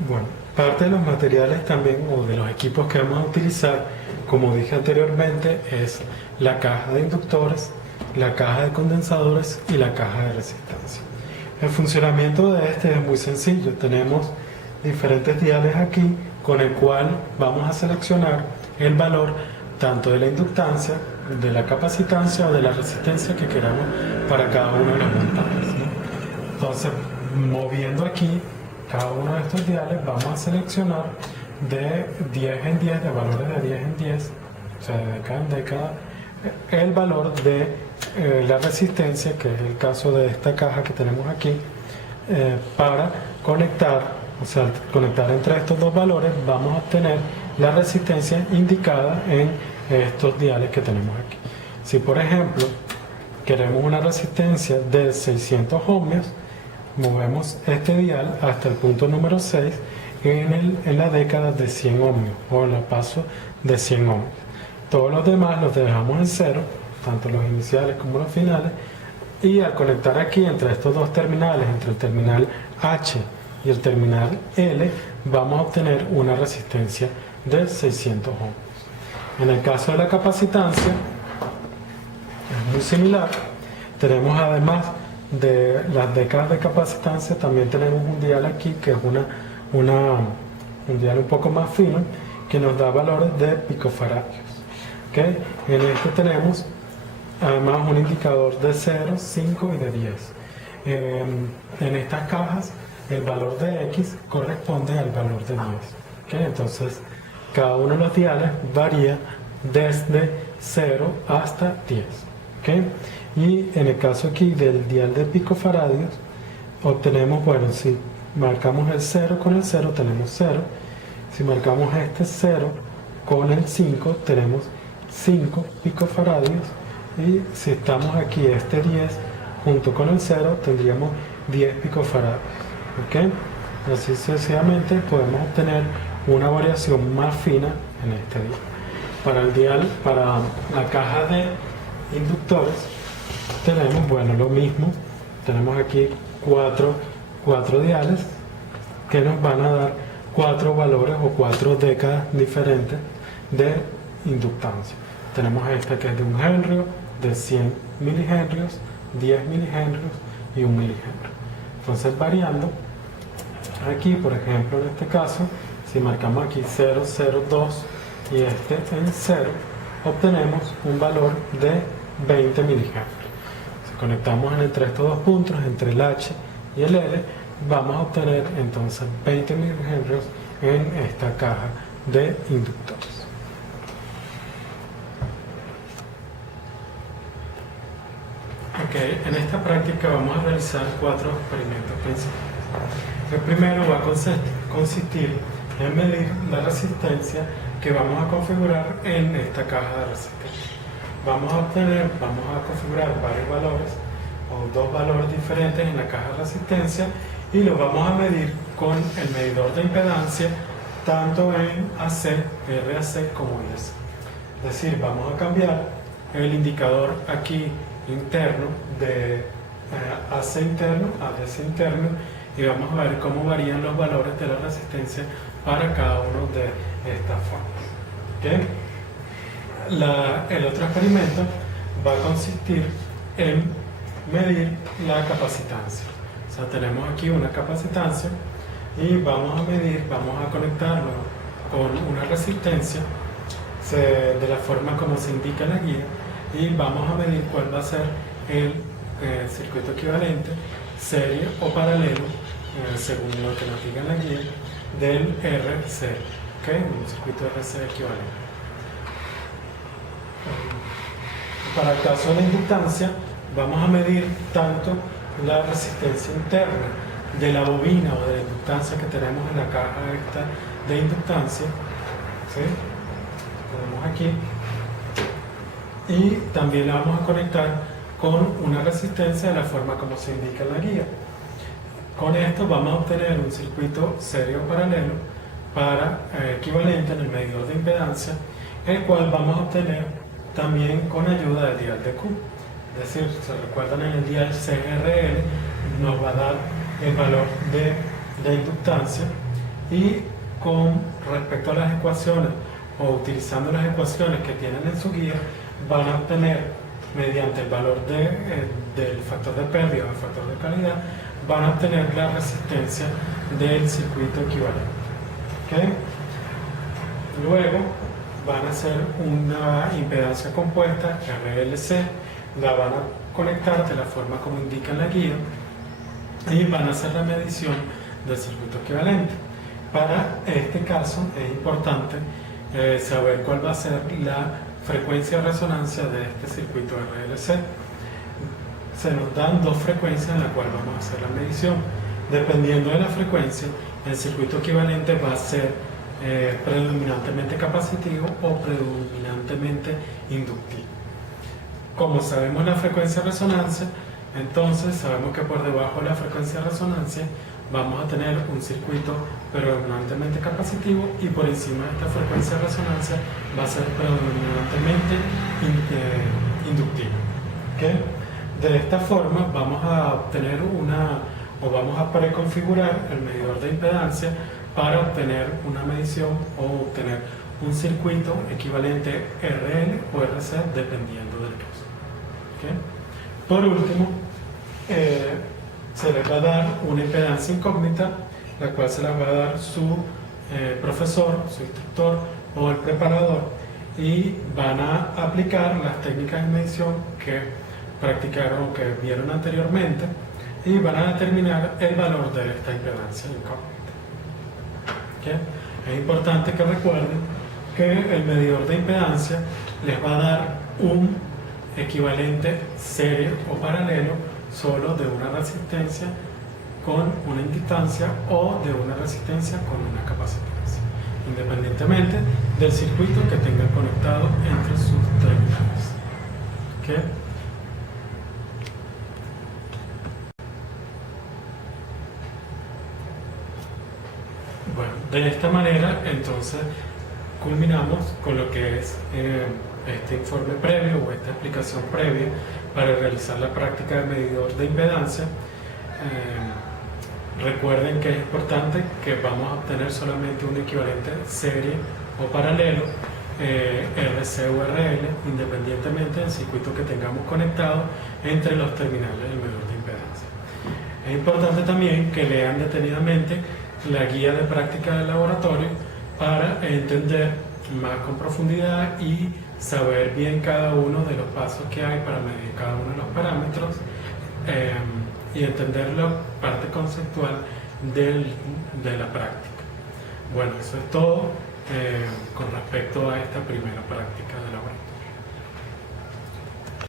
Bueno, parte de los materiales también o de los equipos que vamos a utilizar, como dije anteriormente, es la caja de inductores, la caja de condensadores y la caja de resistencia. El funcionamiento de este es muy sencillo. Tenemos diferentes diales aquí con el cual vamos a seleccionar el valor tanto de la inductancia, de la capacitancia o de la resistencia que queramos para cada uno de los montajes, ¿no? Entonces, moviendo aquí cada uno de estos diales, vamos a seleccionar de 10 en 10, de valores de 10 en 10, o sea, de década en década, el valor de la resistencia, que es el caso de esta caja que tenemos aquí, para conectar, o sea, al conectar entre estos dos valores, vamos a obtener la resistencia indicada en estos diales que tenemos aquí. Si, por ejemplo, queremos una resistencia de 600 ohmios, movemos este dial hasta el punto número 6 en la década de 100 ohmios o en el paso de 100 ohmios. Todos los demás los dejamos en cero, tanto los iniciales como los finales, y al conectar aquí entre estos dos terminales, entre el terminal H y el terminal L, vamos a obtener una resistencia de 600 ohmios. En el caso de la capacitancia, es muy similar. Tenemos, además de las décadas de capacitancia, también tenemos un dial aquí que es un dial un poco más fino que nos da valores de picofaradios. ¿Okay? En este tenemos además un indicador de 0, 5 y de 10. En estas cajas el valor de X corresponde al valor de 10. ¿Okay? Entonces cada uno de los diales varía desde 0 hasta 10. ¿Okay? Y en el caso aquí del dial de picofaradios, obtenemos, bueno, si marcamos el 0 con el 0, tenemos 0. Si marcamos este 0 con el 5, tenemos 5 picofaradios. Y si estamos aquí, este 10 junto con el 0, tendríamos 10 picofaradios. ¿Okay? Así sucesivamente podemos obtener una variación más fina en este dial. Para el dial, para la caja de inductores, tenemos, bueno, lo mismo. Tenemos aquí cuatro diales que nos van a dar 4 valores o 4 décadas diferentes de inductancia. Tenemos esta que es de 1 henrio, de 100 milihenrios, 10 milihenrios y 1 milihenrio. Entonces, variando, aquí, por ejemplo, en este caso, si marcamos aquí 0, 0, 2 y este en 0, obtenemos un valor de 20 milihenrios. Si conectamos entre estos dos puntos, entre el H y el L, vamos a obtener entonces 20 milihenrios en esta caja de inductores. Ok, en esta práctica vamos a realizar 4 experimentos principales. El primero va a consistir en medir la resistencia que vamos a configurar en esta caja de resistencia. Vamos a configurar varios valores o 2 valores diferentes en la caja de resistencia y los vamos a medir con el medidor de impedancia tanto en AC, RAC como IAC. Es decir, vamos a cambiar el indicador aquí interno de AC interno a DC interno y vamos a ver cómo varían los valores de la resistencia para cada uno de estas formas. ¿Okay? El otro experimento va a consistir en medir la capacitancia. O sea, tenemos aquí una capacitancia y vamos a conectarlo con una resistencia de la forma como se indica en la guía y vamos a medir cuál va a ser el circuito equivalente, serie o paralelo, según lo que nos diga en la guía, del RC, ¿okay? Un circuito RC equivalente. Para el caso de la inductancia, vamos a medir tanto la resistencia interna de la bobina o de la inductancia que tenemos en la caja esta de inductancia, ¿sí? Tenemos aquí, y también la vamos a conectar con una resistencia de la forma como se indica en la guía. Con esto vamos a obtener un circuito serie o paralelo para equivalente en el medidor de impedancia, el cual vamos a obtener también con ayuda del dial de Q. Es decir, se recuerdan, en el dial CRL nos va a dar el valor de la inductancia Y con respecto a las ecuaciones o utilizando las ecuaciones que tienen en su guía, van a obtener mediante el valor del factor de pérdida o el factor de calidad, van a obtener la resistencia del circuito equivalente. ¿Okay? Luego van a hacer una impedancia compuesta RLC, la van a conectar de la forma como indica en la guía y van a hacer la medición del circuito equivalente. Para este caso es importante saber cuál va a ser la frecuencia de resonancia de este circuito RLC. Se nos dan dos frecuencias en las cuales vamos a hacer la medición. Dependiendo de la frecuencia, el circuito equivalente va a ser predominantemente capacitivo o predominantemente inductivo. Como sabemos la frecuencia de resonancia, entonces sabemos que por debajo de la frecuencia de resonancia vamos a tener un circuito predominantemente capacitivo y por encima de esta frecuencia de resonancia va a ser predominantemente inductivo. ¿Okay? De esta forma vamos a obtener vamos a preconfigurar el medidor de impedancia para obtener una medición o obtener un circuito equivalente RL o RC dependiendo del caso. ¿Okay? Por último, se les va a dar una impedancia incógnita, la cual se la va a dar su profesor, su instructor o el preparador, y van a aplicar las técnicas de medición que practicaron o que vieron anteriormente y van a determinar el valor de esta impedancia incógnita. ¿Okay? Es importante que recuerden que el medidor de impedancia les va a dar un equivalente serie o paralelo solo de una resistencia con una inductancia o de una resistencia con una capacitancia, independientemente del circuito que tengan conectado entre sus terminales. ¿Okay? Bueno, de esta manera entonces culminamos con lo que es este informe previo o esta explicación previa para realizar la práctica de medidor de impedancia. Recuerden que es importante que vamos a obtener solamente un equivalente serie o paralelo, RC o RL, independientemente del circuito que tengamos conectado entre los terminales del medidor de impedancia. Es importante también que lean detenidamente la guía de práctica del laboratorio para entender más con profundidad y saber bien cada uno de los pasos que hay para medir cada uno de los parámetros y entender la parte conceptual de la práctica. Bueno, eso es todo con respecto a esta primera práctica.